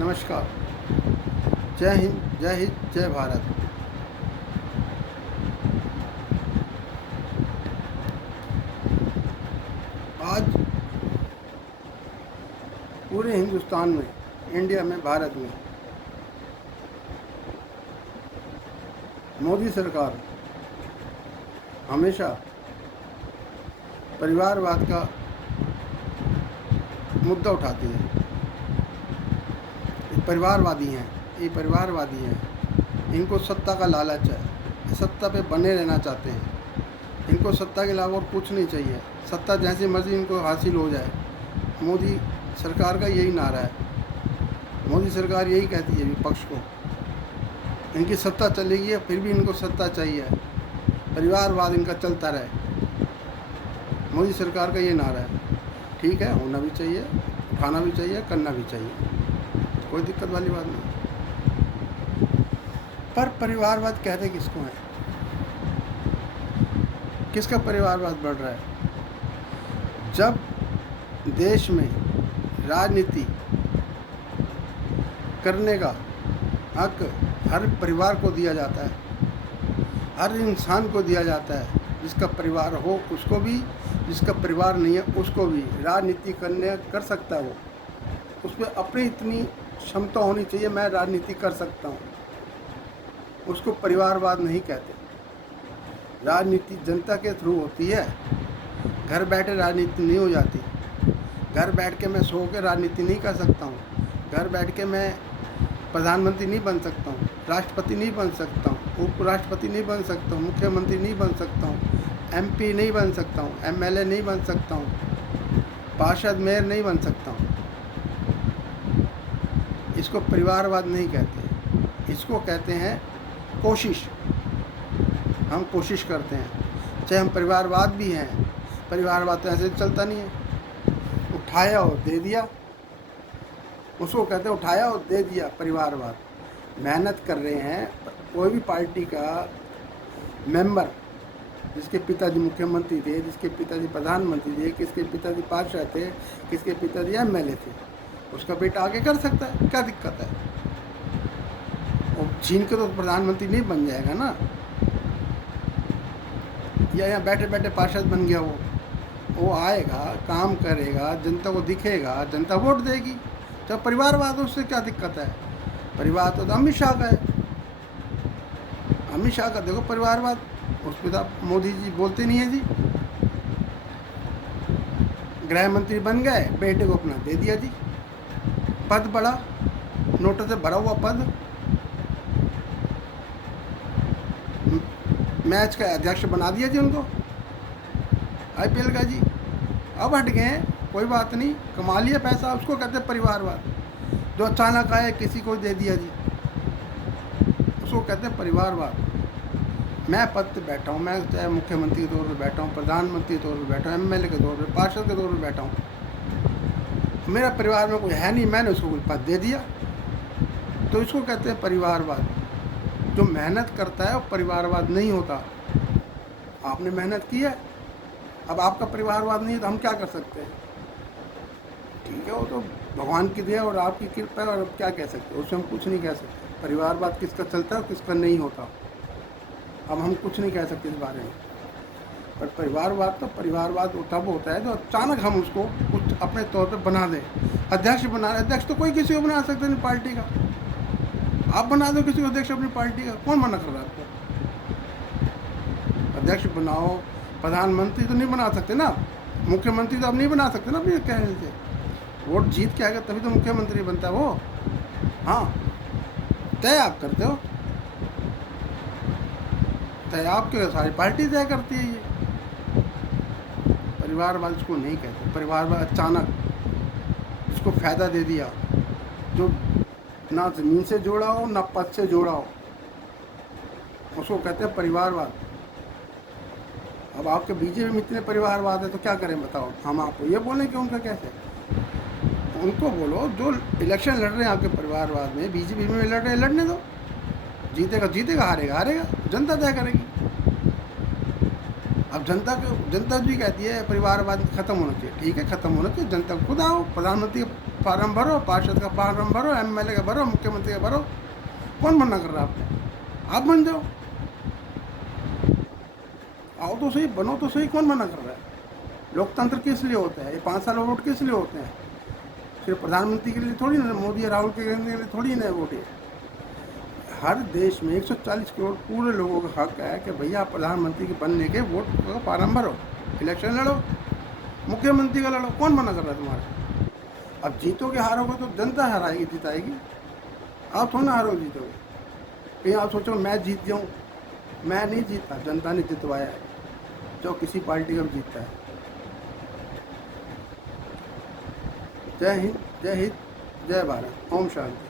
नमस्कार। जय हिंद, जय हिंद, जय भारत। आज पूरे हिंदुस्तान में, इंडिया में, भारत में मोदी सरकार हमेशा परिवारवाद का मुद्दा उठाती है। ये परिवारवादी हैं। इनको सत्ता का लालच है, सत्ता पे बने रहना चाहते हैं। इनको सत्ता के अलावा और कुछ नहीं चाहिए। सत्ता जैसी मर्जी इनको हासिल हो जाए। मोदी सरकार का यही नारा है। मोदी सरकार यही कहती है विपक्ष को, इनकी सत्ता चलेगी फिर भी इनको सत्ता चाहिए, परिवारवाद इनका चलता रहे। मोदी सरकार का ये नारा है। ठीक है, होना भी चाहिए, उठाना भी चाहिए, करना भी चाहिए, कोई दिक्कत वाली बात नहीं। पर परिवारवाद कहते किसको है? किसका परिवारवाद बढ़ रहा है? जब देश में राजनीति करने का हक हर परिवार को दिया जाता है, हर इंसान को दिया जाता है, जिसका परिवार हो उसको भी, जिसका परिवार नहीं है उसको भी राजनीति कर सकता है। वो उसमें अपनी इतनी क्षमता होनी चाहिए, मैं राजनीति कर सकता हूँ, उसको परिवारवाद नहीं कहते। राजनीति जनता के थ्रू होती है। घर बैठे राजनीति नहीं हो जाती। घर बैठ के मैं सो के राजनीति नहीं कर सकता हूँ। घर बैठ के मैं प्रधानमंत्री नहीं बन सकता हूँ, राष्ट्रपति नहीं बन सकता हूँ, उपराष्ट्रपति नहीं बन सकता हूँ, मुख्यमंत्री नहीं बन सकता हूँ, MP नहीं बन सकता हूँ, MLA नहीं बन सकता हूँ, पार्षद मेयर नहीं बन सकता हूँ। इसको परिवारवाद नहीं कहते, इसको कहते हैं कोशिश। हम कोशिश करते हैं, चाहे हम परिवारवाद भी हैं। परिवारवाद तो ऐसे चलता नहीं है। उठाया और दे दिया, उसको कहते हैं उठाया और दे दिया परिवारवाद। मेहनत कर रहे हैं, कोई भी पार्टी का मेंबर, जिसके पिताजी मुख्यमंत्री थे, जिसके पिताजी प्रधानमंत्री थे, किसके पिताजी पार्षद थे, किसके पिताजी MLA थे, उसका बेटा आगे कर सकता है, क्या दिक्कत है? और छीन के तो प्रधानमंत्री नहीं बन जाएगा ना, या यहाँ बैठे बैठे पार्षद बन गया वो आएगा, काम करेगा, जनता को दिखेगा, जनता वोट देगी। जब परिवारवाद हो उससे क्या दिक्कत है? परिवार तो अमित शाह का है। अमित शाह का देखो परिवारवाद, उस पर तो मोदी जी बोलते नहीं है जी। गृह मंत्री बन गए, बेटे को अपना दे दिया जी, पद बड़ा, नोटों से भरा हुआ पद, मैच का अध्यक्ष बना दिया जी उनको, IPL का जी। अब हट गए, कोई बात नहीं, कमा लिया पैसा, उसको कहते हैं परिवारवाद। जो अचानक आए किसी को दे दिया जी, उसको कहते हैं परिवारवाद। मैं पद पे बैठा हूँ, मैं चाहे मुख्यमंत्री के तौर पर बैठा हूँ, प्रधानमंत्री के तौर पर बैठा हूँ, MLA के तौर पर, पार्षद के तौर पर बैठा हूँ, मेरा परिवार में कोई है नहीं, मैंने उसको कोई पद दे दिया, तो इसको कहते हैं परिवारवाद। जो मेहनत करता है वो परिवारवाद नहीं होता। आपने मेहनत की है, अब आपका परिवारवाद नहीं है तो हम क्या कर सकते हैं? ठीक है, वो तो भगवान की दया और आपकी कृपा है, और अब क्या कह सकते हैं, उससे हम कुछ नहीं कह सकते। परिवारवाद किसका चलता है और किसका नहीं होता, अब हम कुछ नहीं कह सकते इस बारे में। पर परिवारवाद तब होता है जो अचानक हम उसको कुछ अपने तौर पे बना दें। अध्यक्ष अध्यक्ष तो कोई किसी को बना सकता नहीं पार्टी का। आप बना दो किसी को अध्यक्ष अपनी पार्टी का, कौन मना कर रहा है आपको? अध्यक्ष बनाओ, प्रधानमंत्री तो नहीं बना सकते ना, मुख्यमंत्री तो आप नहीं बना सकते ना अपने कहने से। वोट जीत के आएगा तभी तो मुख्यमंत्री बनता है वो। हाँ, तय आप करते हो, तय आपके सारी पार्टी तय करती है। ये परिवारवाद इसको नहीं कहते। परिवारवाद अचानक उसको फ़ायदा दे दिया, जो ना ज़मीन से जोड़ा हो ना पद से जोड़ा हो, उसको कहते हैं परिवारवाद। अब आपके बीजेपी में इतने परिवारवाद है तो क्या करें बताओ? हम आपको ये बोलें कि उनका कैसे? उनको बोलो जो इलेक्शन लड़ रहे हैं आपके परिवारवाद में, बीजेपी में लड़ रहे हैं, लड़ने दो। जीतेगा जीतेगा, हारेगा हारेगा, जनता तय करेगी। अब जनता भी कहती है परिवारवाद खत्म होना चाहिए। ठीक है, खत्म होना चाहिए, जनता खुद आओ, प्रधानमंत्री फार्म भरो, पार्षद का फार्म भरो, एमएलए का भरो, मुख्यमंत्री का भरो। कौन मना कर रहा है आपको? आप बन जाओ, आओ तो सही, बनो तो सही, कौन मना कर रहा है? लोकतंत्र किस लिए होता है? ये 5 साल वोट किस लिए होते हैं? सिर्फ प्रधानमंत्री के लिए थोड़ी ना, मोदी और राहुल के लिए थोड़ी ना वोट है। हर देश में 140 करोड़ पूरे लोगों का हक है कि भैया प्रधानमंत्री के बनने के वोट का फार्म भरो, इलेक्शन लड़ो, मुख्यमंत्री का लड़ो। कौन मना कर रहा है तुम्हारे? अब जीतोगे हारोगे तो जनता हराएगी, जिताएगी। आप थोड़ा ना हारोगे जीतोगे। कहीं आप सोचो मैं जीत जाऊँ, मैं नहीं जीता, जनता ने जितवाया है, जो किसी पार्टी का भी जीतता है। जय हिंद, जय हिंद, जय भारत, ओम शांति।